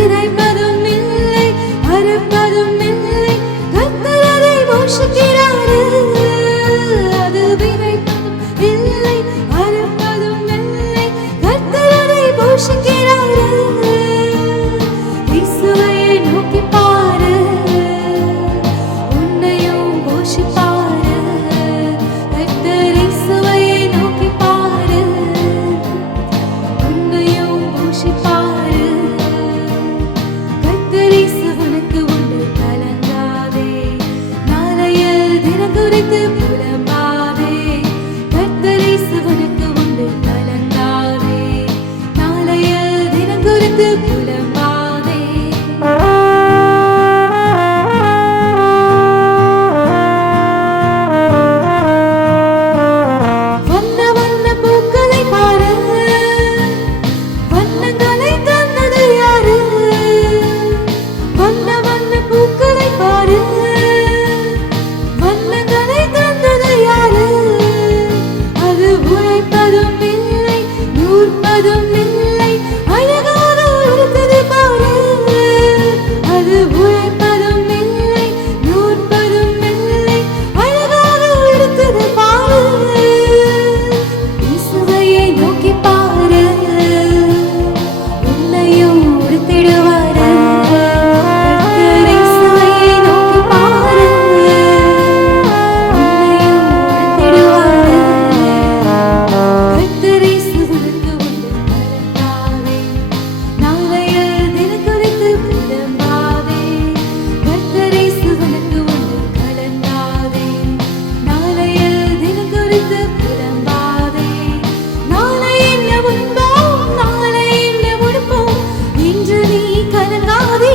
விதைப்பதும் இல்லை, அறுப்பதும் இல்லை, கர்த்தர் அதை போஷிக்கிறாரு. அது விதைப்பதும் இல்லை, அறுப்பதும் இல்லை, கர்த்தர் அதை போஷிக்கிறாரு. இயேசுவையே நோக்கி பாரு, உன்னையும் போஷிப்பாரு. கர்த்தர் இயேசுவையே நோக்கி பாரு, உன்னையும் போஷிப்பாரு. கர்த்தர் இயேசுவனுக்கு உண்டு, கலங்காதே. நாளையில் தினம் குறித்து புலம்பாதே. கர்த்தர் இயேசுவனுக்கு உண்டு, கலங்காதே. நாளையில் தினம் குறித்து புலம்பாதே. வண்ண வண்ண பூக்களை பாரு, வண்ணங்களை தந்தது யாரு? வண்ண வண்ண பூக்களை பாரு, வண்ணங்களை தந்தது யாரு? அது உழைப்பதும் இல்லை, நூற்பதும் இல்லை, அழகாக உடுத்தது பாரு. அது உழைப்பதும் இல்லை, நூற்பதும் இல்லை, அழகாக உடுத்தது பாரு. இயேசுவையே நோக்கி பாரு, உன்னையும் உடுத்திடுவாரு. கர்த்தர் இயேசுவையே நோக்கி பாரு, உன்னையும் உடுத்திடுவாரு. கர்த்தர் இயேசுவனுக்கு உண்டு, கலங்காதே. நாளையில் தினம் குறித்து புலம்பாதே. கர்த்தர் இயேசுவனுக்கு உண்டு, கலங்காதே. நாளையில் தினம் குறித்து புலம்பாதே. நாளை என்ன உண்போம், நாளை என்ன உடுப்போம், இன்று நீ கலங்காதே.